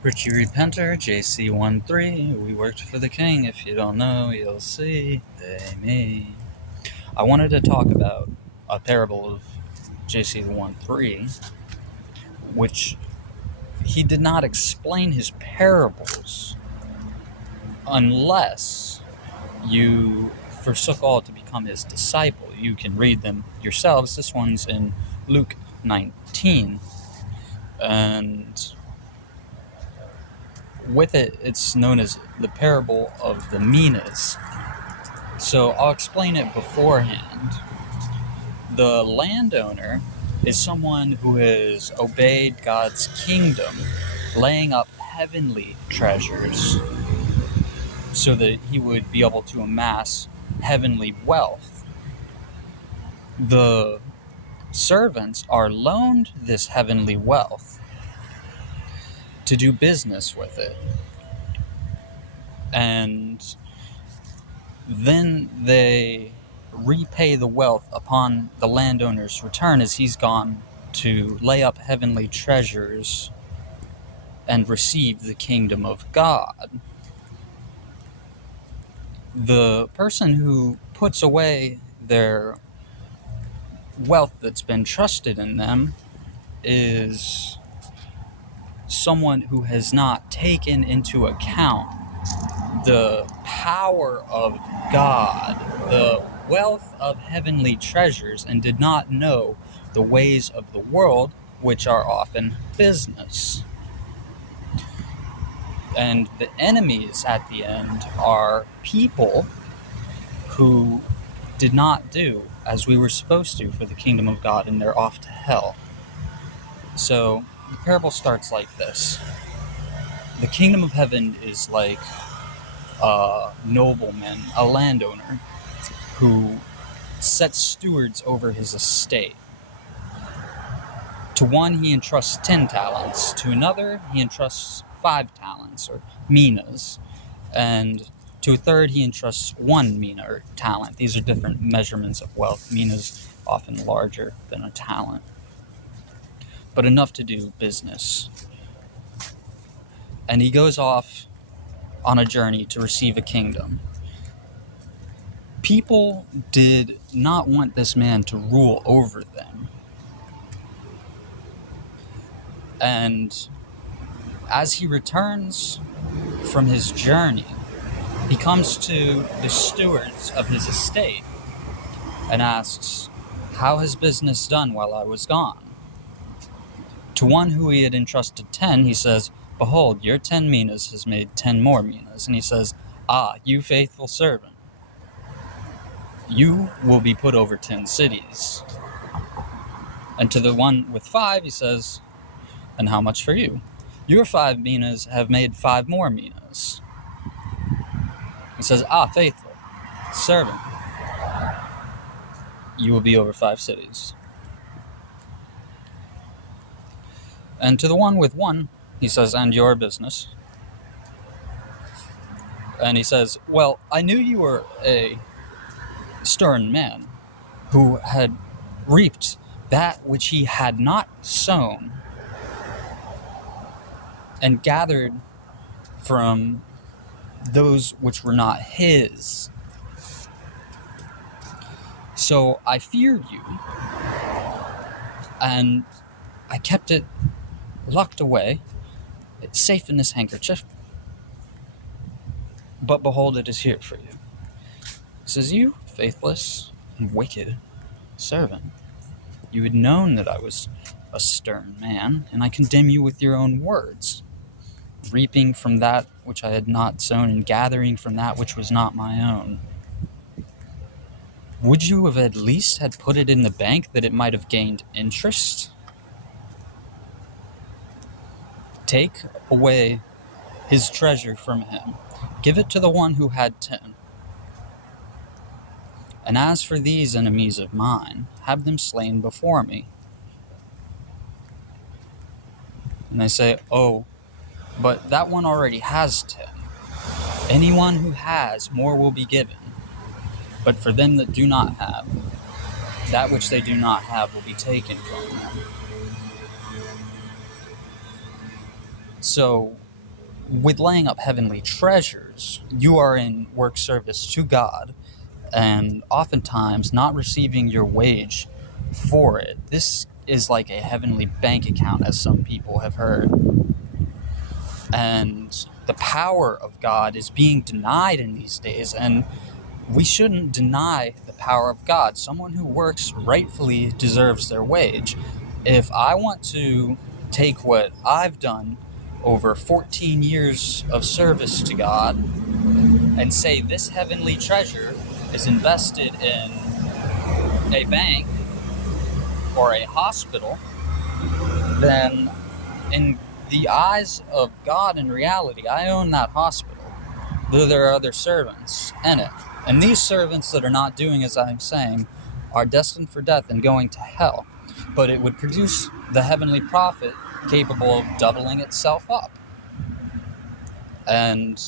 Richie Repenter, JC13. We worked for the king. If you don't know, you'll see. They me. I wanted to talk about a parable of JC13, which he did not explain his parables unless you forsook all to become his disciple. You can read them yourselves. This one's in Luke 19. And with it, it's known as the parable of the minas. So I'll explain it beforehand. The landowner is someone who has obeyed God's kingdom, laying up heavenly treasures so that he would be able to amass heavenly wealth. The servants are loaned this heavenly wealth to do business with it. And then they repay the wealth upon the landowner's return as he's gone to lay up heavenly treasures and receive the kingdom of God. The person who puts away their wealth that's been trusted in them is someone who has not taken into account the power of God, the wealth of heavenly treasures, and did not know the ways of the world, which are often business. And the enemies at the end are people who did not do as we were supposed to for the kingdom of God, and they're off to hell. So the parable starts like this. The kingdom of heaven is like a nobleman, a landowner, who sets stewards over his estate. To one he entrusts 10 talents, to another he entrusts 5 talents, or minas, and to a third he entrusts 1 mina, or talent. These are different measurements of wealth. Mina's often larger than a talent, but enough to do business. And he goes off on a journey to receive a kingdom. People did not want this man to rule over them. And as he returns from his journey, he comes to the stewards of his estate and asks, "How has business done while I was gone?" To one who he had entrusted 10, he says, "Behold, your 10 minas has made 10 more minas." And he says, "Ah, you faithful servant, you will be put over 10 cities." And to the one with 5, he says, "And how much for you? Your 5 minas have made 5 more minas." He says, "Ah, faithful servant, you will be over 5 cities." And to the one with 1, he says, "And your business?" And he says, "Well, I knew you were a stern man who had reaped that which he had not sown and gathered from those which were not his. So I feared you, and I kept it locked away. It's safe in this handkerchief. But behold, it is here for you." He says, "You faithless and wicked servant, you had known that I was a stern man, and I condemn you with your own words, reaping from that which I had not sown and gathering from that which was not my own. Would you have at least had put it in the bank that it might have gained interest? Take away his treasure from him, give it to the one who had 10. And as for these enemies of mine, have them slain before me." And they say, "Oh, but that one already has 10. Anyone who has, more will be given. But for them that do not have, that which they do not have will be taken from them." So with laying up heavenly treasures, you are in work service to God, and oftentimes not receiving your wage for it. This is like a heavenly bank account, as some people have heard. And the power of God is being denied in these days, and we shouldn't deny the power of God. Someone who works rightfully deserves their wage. If I want to take what I've done over 14 years of service to God and say this heavenly treasure is invested in a bank or a hospital, then in the eyes of God in reality, I own that hospital, though there are other servants in it. And these servants that are not doing as I'm saying are destined for death and going to hell. But it would produce the heavenly profit capable of doubling itself up. And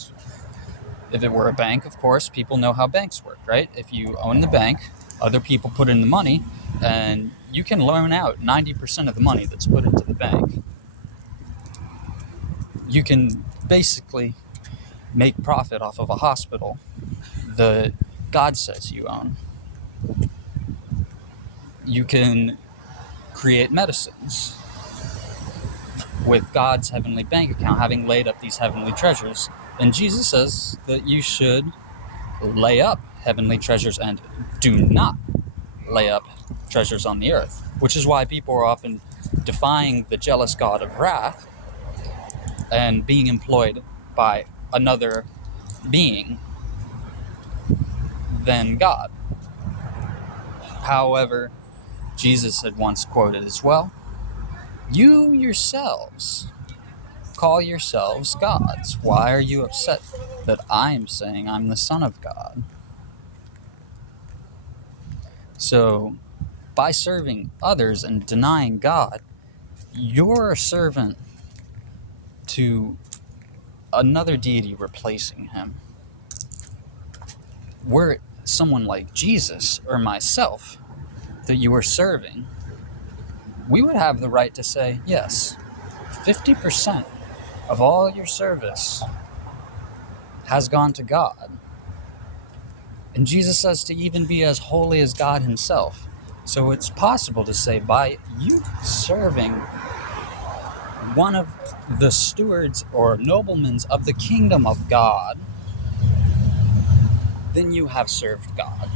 if it were a bank, of course, people know how banks work, right? If you own the bank, other people put in the money, and you can loan out 90% of the money that's put into the bank. You can basically make profit off of a hospital that God says you own. You can create medicines with God's heavenly bank account, having laid up these heavenly treasures. And Jesus says that you should lay up heavenly treasures and do not lay up treasures on the earth, which is why people are often defying the jealous God of wrath and being employed by another being than God. However, Jesus had once quoted as well, "You yourselves call yourselves gods. Why are you upset that I am saying I'm the Son of God?" So, by serving others and denying God, you're a servant to another deity replacing him. Were it someone like Jesus or myself that you were serving, we would have the right to say, yes, 50% of all your service has gone to God. And Jesus says to even be as holy as God himself. So it's possible to say, by you serving one of the stewards or noblemen of the kingdom of God, then you have served God.